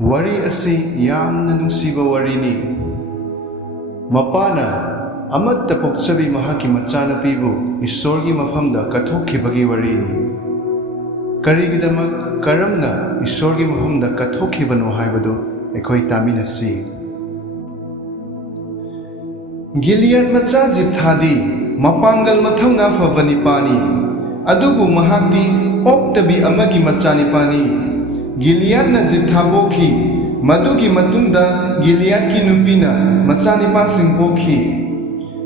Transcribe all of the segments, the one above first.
Wari asi yamna nungsiba warini. Mapana amatta poksabi mahaki machanapibu Isorgi mafamda kathokhibagi warini. Karigidamak karamna Isorgi mafamda kathokhibano haibadu ekhoi taminasi. Gilead macha Jephthaди mapangal mathawna fabani pani adubu mahakni oktabi amagi machani pani. Gilead na Jephtha pokhi madugi matungda Gilead ki nupina machanipa sing pokhi.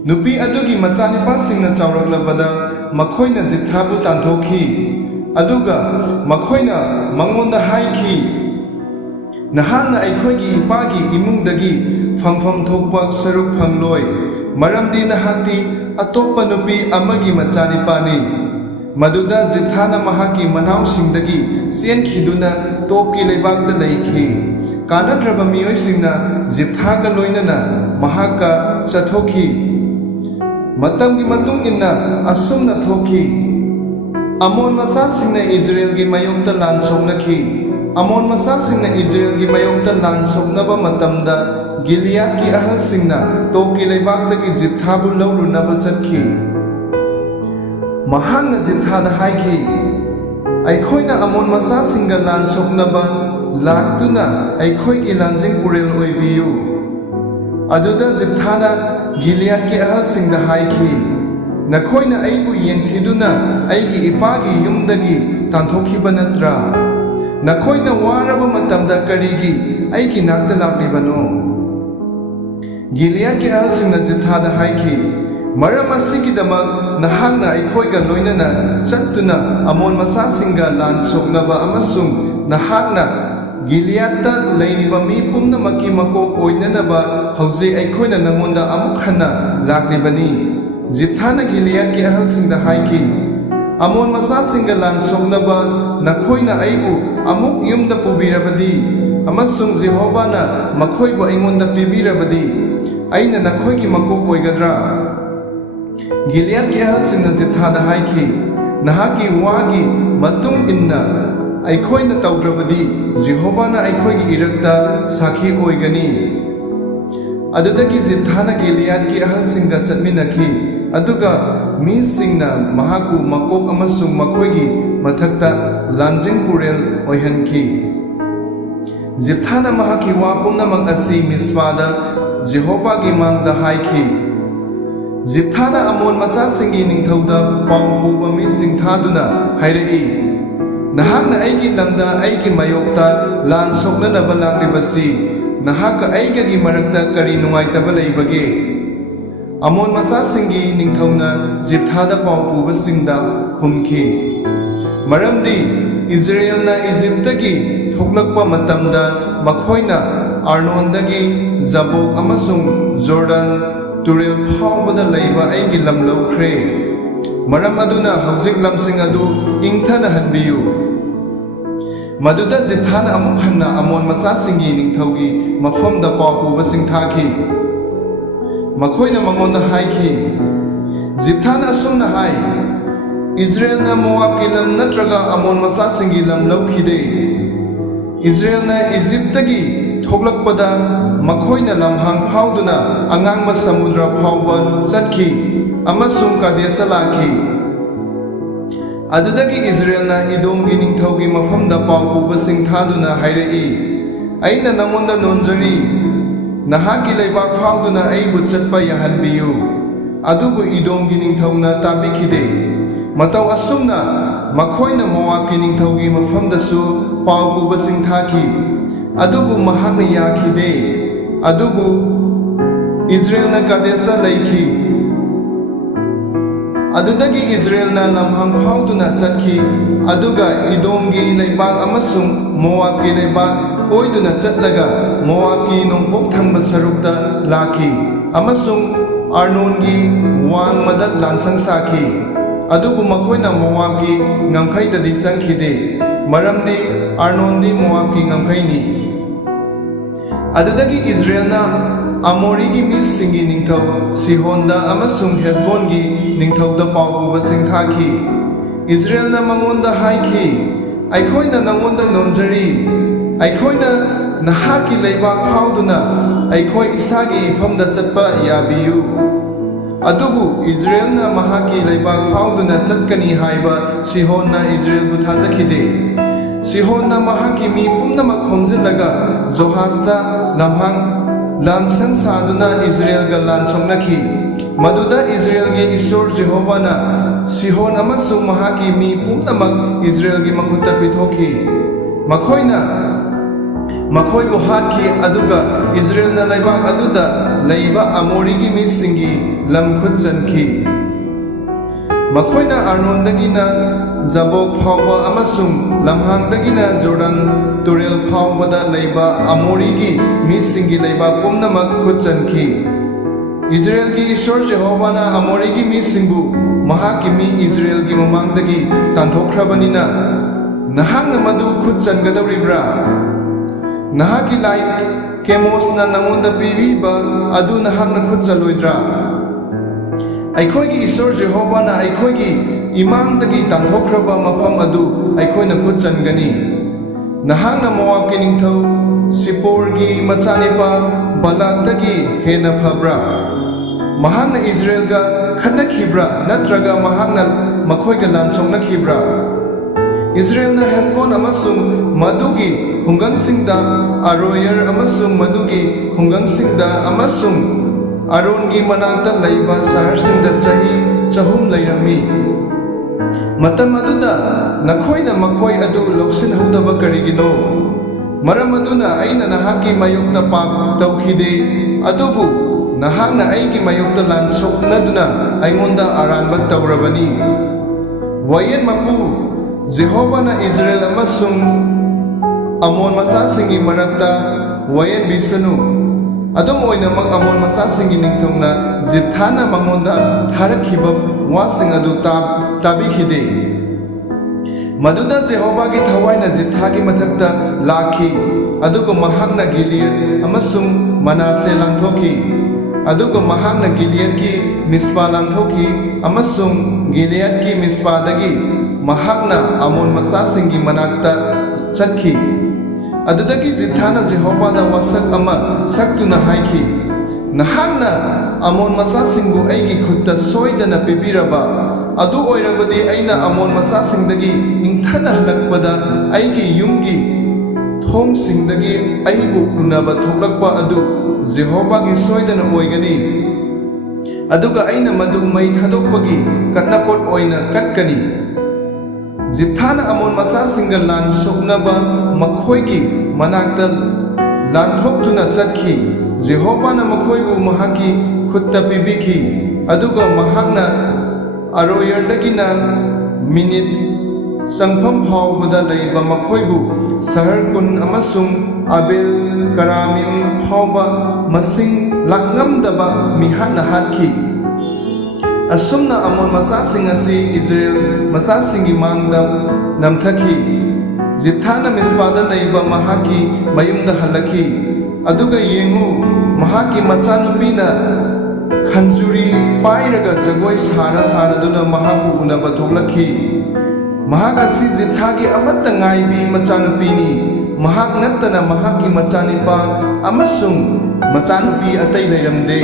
Nupi adugi machanipa sing na chauraklabada makhoina Jephthabu tanthokhi. Aduga makhoina mangonda haikhi nahana aikhoigi ipagi imungdagi famfam thokpa saruk phangloi maramdi nahati atoppa nupi amagi machanipani maduda Jepthana mahaki manau singdagi senkhiduna topki leibakta leikhi kanadraba miyoi singna Jepthaga loinana mahaka chathokhi matamgi matung inna asumna thokhi Amon masa singna Israel gi mayokta lan songnakhi Amon masa singna Israel gi mayokta lan songnaba matamda Gilead ki ahal singna topki leibakdagi Jepthabu lawrunaba chatkhi Mahangna Jepthada haikhi Aikhoina Amon masa singa lan soknaba laktuna aikhoigi lanjing purel oibiyu Aduda Jepthana Gilead ki ahal singda haikhi Nakhoina aibu yengthiduna aigi ipagi yumdagi tanthokhiba natra Nakhoina waraba matamda karigi aigi nakta laklibano Gilead ki ahal singna Jepthada haikhi Maram asigidamak nahangna aikhoiga loinana chattuna Amon masa singa lan soknaba amasung nahangna Gileadta leiriba mi pumnamaki makok oinanaba hauze aikhoina nangonda amuk hanna laklibani Jepthana Gilead ki ahal singda haikhi Amon masa singa lan soknaba nakhoina aibu amuk yumda pubirabadi amasung Jehovahna makhoibu aingonda pibirabadi aina nakhoigi makok oigadra Gilead ki ahal singna Jepthada haikhi nahaki wagi matung inna aikhoina tawdrabadi Jehovahna aikhoigi irakta sakhi oigani adudagi Jepthana Gilead ki ahal singga chatminakhi aduga mi singna mahaku makok amasung makhoigi mathakta lanjing purel oihankhi Jepthana mahaki wa pumnamak asi Mispada Jehovah gi mangda haikhi Jepthana Amon macha singi ningthauda pau puba mi sing thaduna hairai nahakna aigi lamda aigi mayokta lan soknanaba laklibasi nahaka aigagi marakta kari nungaitaba leibage Amon macha singi ningthauna Jepthada pau puba singda humkhi maramdi Israelna Egyptagi thoklakpa matamda makhoina Arnondagi Jabok amasung Jordan Turel phawbada leiba aigi lam lawkhre maram aduna hauzik lamsing adu ingthana hanbiyu maduda Jepthana amuk hanna Amon macha singi ningthaugi mafamda paw puba sing thakhi makhoina mangonda haikhi Jepthana asumna hai Israelna Moab ki lam natraga Amon macha singi lam lawkhide Israelna Egyptagi thoklakpada makhoina lamhang phawduna angangba samudra phawba chatkhi amasung Kadesha lakhi adudagi Israelna Edomgi ningthaugi mafamda paw puba sing thaduna hairai aina nangonda nonjari nahaki leibak phawduna aibu chatpa yahanbiyu adubu Edomgi ningthauna tabikhide mataw asumna makhoina Moabki ningthaugi mafamdasu paw puba sing thakhi adubu mahakna yakhide adubu Israelna Kadesha leikhi adudagi Israelna lamhang phawduna chatkhi aduga Edomgi leibak amasung Moabki leibak oiduna chatlaga Moabki nongpok thangba sarukta lakhi amasung Arnongi wangmada lansang sakhi adubu makhoina Moabki ngamkhaitadi changkhide maramdi Arnondi Moabki ngamkhaini adudagi Israelna Amorigi mi singi ningthau Sihonda amasung Hezbongi ningthauda paw puba sing thakhi Israelna mangonda haikhi Aikhoina nangonda nonjari Aikhoina nahaki leibak phauduna aikhoi isagi ifamda chatpa yabiyu adubu Israel na mahaki leibak phauduna chatkani haiba Sihonna Israel bu thajakhide Sihonna mahaki mi pumnamak khomjilaga Johazda lamhang lansang saduna Israel ga lansongnakhi maduda Israel gi Isor Jehovana Sihon amasung mahaki mi pumnamak Israel gi makhutta pithokhi makhoi bu hatkhi aduga Israel na leibak aduda leiba Amori gi mi singi lam khut chankhi makhoi na Arnondagina Jabok phauba amasung lamhangdagina Jordan Turel phaubada leiba Amori gi mi singi leiba pumnamak khut chankhi Israel gi Isor Jehovana Amori gi mi singbu mahaki mi Israel gi mamangdagi tanthokrabanina nahangna madu khut changadawribra nahaki lai Kemos na nangonda pibiba adu nahangna khut chaloidra aikhoi gi Isor Jehovana aikhoi gi imangdagi tanthokraba mafam adu aikhoi na khut changani nahangna Moab gi ningthau Sipor gi machanipa Balak-dagi hena phabra mahangna Israel ga khatnakhibra natraga mahangna makhoi ga lansongnakhibra Israel na Hezbon amasung madugi khungangsingda Aroyer amasung madugi khungangsingda amasung Arongi manakta leiba saharsingda chahi chahum leirami matam aduda nakhoina makhoi adu loksinhodaba karigino maram aduna aina nahaki mayokta pak tawkhide adubu nahakna aigi mayokta lansoknaduna aingonda aranba tawrabani wayen mapu Jehovana Israel amasung Amon masasingi marakta wayen bisanu adum oinamak Amon masasingi ningthongna Jithana mangonda tharakhiba wasing adu tabikhide maduda Jehovah gi thawaina Jithagi mathakta lakhi aduga mahakna Gilead amasung Manase langthokhi aduga mahakna Gilead ki Mispa langthokhi amasung Gilead ki Mispa dagi mahakna Amon masasingi manakta chatkhi adudagi Jithana Jehovah da wasak ama saktuna haikhi nahakna Amon masasingbu aigi khutta soidana pibiraba adu oirabadi aina Amon masasingdagi ingthana halakpada aigi yumgi thongsingdagi aibu unaba thoklakpa adu Jehovah gi soidana oigani aduga aina madu mai thadokpagi katnapot oina katkani Jithana Amon masasinga lan soknaba makhoigi manakta lanthokthuna chatkhi Jehovah na makhoibu mahaki khutta pibikhi aduga mahakna Aroyerdagina minute sangpham haubada leiba makhoibu sahar kun amasung Abel Karamim phauba masing lakngamdaba mihana hatkhi asumna Amon masasing asi Israel masasingi mangda namthakhi Jithana Mispada leiba mahaki mayumda halakhi aduga yengu mahaki machanupina khanjuri pairaga jagoi saraduna mahaku unaba thoklakhi mahak asi Jithagi amatta ngaibi machanupini mahak nattana mahaki machanipa amasung machanupi atai leiramde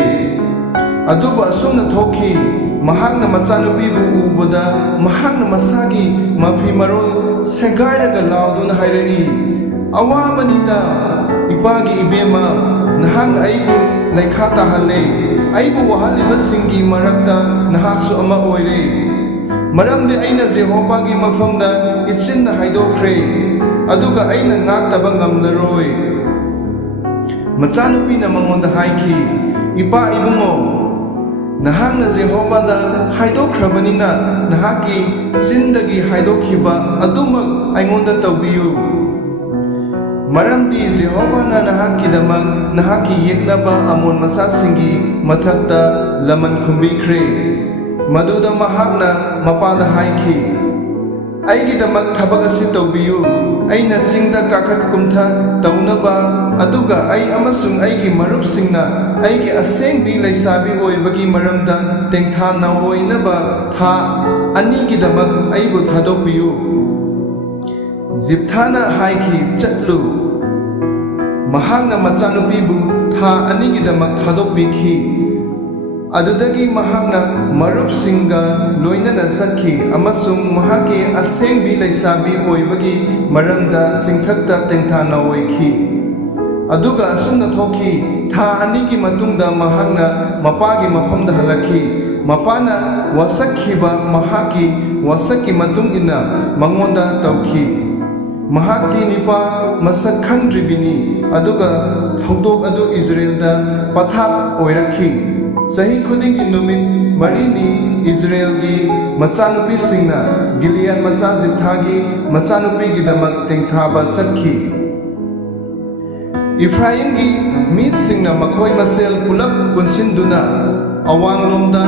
aduba asumna thokhi mahakna machanupibu ubada mahakna masagi mafi marol segairaga lauduna hairari awabanida ipagi ibema nahang aibu laikha tahalle aibu wahaliba singi marakta nahaksu ama oire maramde aina Jehovah gi mafamda itsinna haidokre aduga aina ngaktaba ngamnaroi machanupi na mangonda haiki ipa ibungo nahangna Jehovah da haidokhrabani nahaki sindagi haidokhiba adumak aingonda tawbiyu maramdi Jehovah na nahaki damak nahaki yeknaba Amon masasingi mathakta laman khumbikhre maduda mahakna mapada haiki aigi damak thabak asi tawbiyu aina chingda kakhat kumtha taunaba aduga ai amasung aigi marupsingna aigi asengbi laisabi oibagi maramda tengtha nawoinaba tha anigi damak aibu thadokpiyu Jithana haiki chatlu mahakna machanupibu tha anigidamak thadokbikhi adudagi mahakna marupsinga loinana chakhi amasung mahaki asengbi leisabi oibagi maramda singthakta tengthana oikhi aduga asumna thokhi tha anigi matungda mahakna mapagi mafamda halakhi mapana wasakhiba mahaki wasaki matung ina mangonda tawkhi mahaki nipa masak khangdribini aduga thodok adu Israelda pathak oirakhi sahi khudingi numit marini Israelgi machanupi singna Gilead macha Jepthagi machanupi gidamak tengthaba sakhi Ephraimgi mi singna makhoi masel pulap punsinduna awanglomda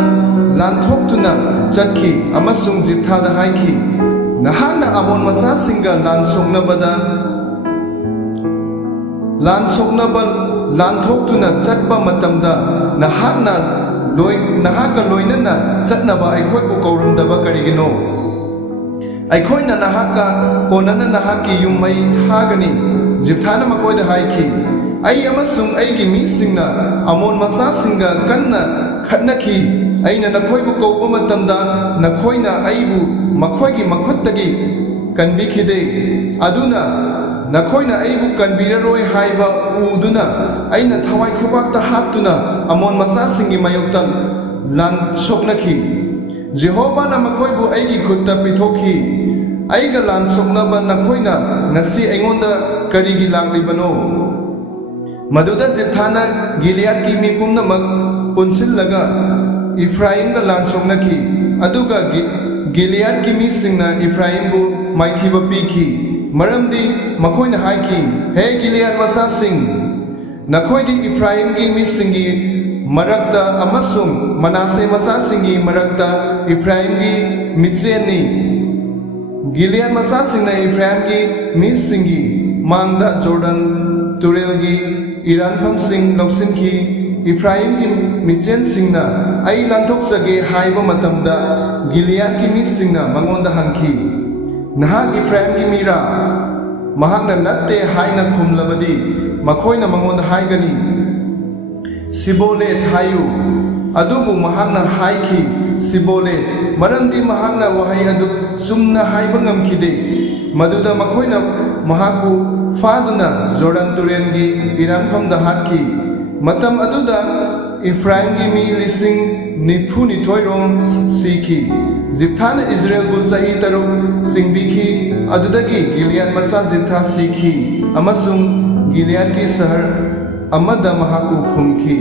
lanthokhtuna chakhi amasung Jepthada haikhi nahakna Amon macha singa lanthokhtuna chatpa matamda nahakna loinana chatnaba aikhoi ku kauramdaba karigino aikhoina nahaka konana nahaki yummai thagani Jepthana makoida haikhi ai amasung aigi mi singna Amon macha singa kanna khatnakhi aina nakhoi ku kaupa matamda nakhoina aibu makhoigi makhuttagi kanbikhide aduna nakhoina aibu kanbiraroi haiba uduna aina thawai khubakta hatuna Amon macha singi mayokta lan soknakhi Jehovah na makhoibu aigi khutta pithokhi aiga lan soknaba nakhoina ngasi aingonda karigi laklibano maduda Jepthana Gilead ki mi pumnamak punsillaga Ephraim ga lan soknakhi aduga Gilead ki mi singna Ephraim bu maithiba pikhi maramdi makhoina haiki he Gilead macha sing nakhoidi Ephraim gi mi singi marakta amasung Manase macha singi marakta Ephraim gi micheni Gilead macha singna Ephraim gi mi singi mangda Jordan turelgi iranpham sing loksinki Ephraim gi michen singna ai lanthokchage haiba matamda Gilead gi mi singna mangonda hangki nahak Ephraim gi mira mahakna natte haina khumlabadi makhoina mangonda haigani Sibolet hayu adubu mahakna haiki Sibolet maramdi mahakna wahai adu sumna haiba ngamkhide maduda makhoina mahaku faduna Jordan turengi iranphamda hatki matam aduda Ephraim gi mi lising nifuni thoirom sikhi Jepthana Israel bu sahi taruk singbikhi adudagi Gilead macha Jeptha sikhi amasung Gilead ki sahar amada mahaku phumki